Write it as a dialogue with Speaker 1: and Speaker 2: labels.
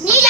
Speaker 1: Mira.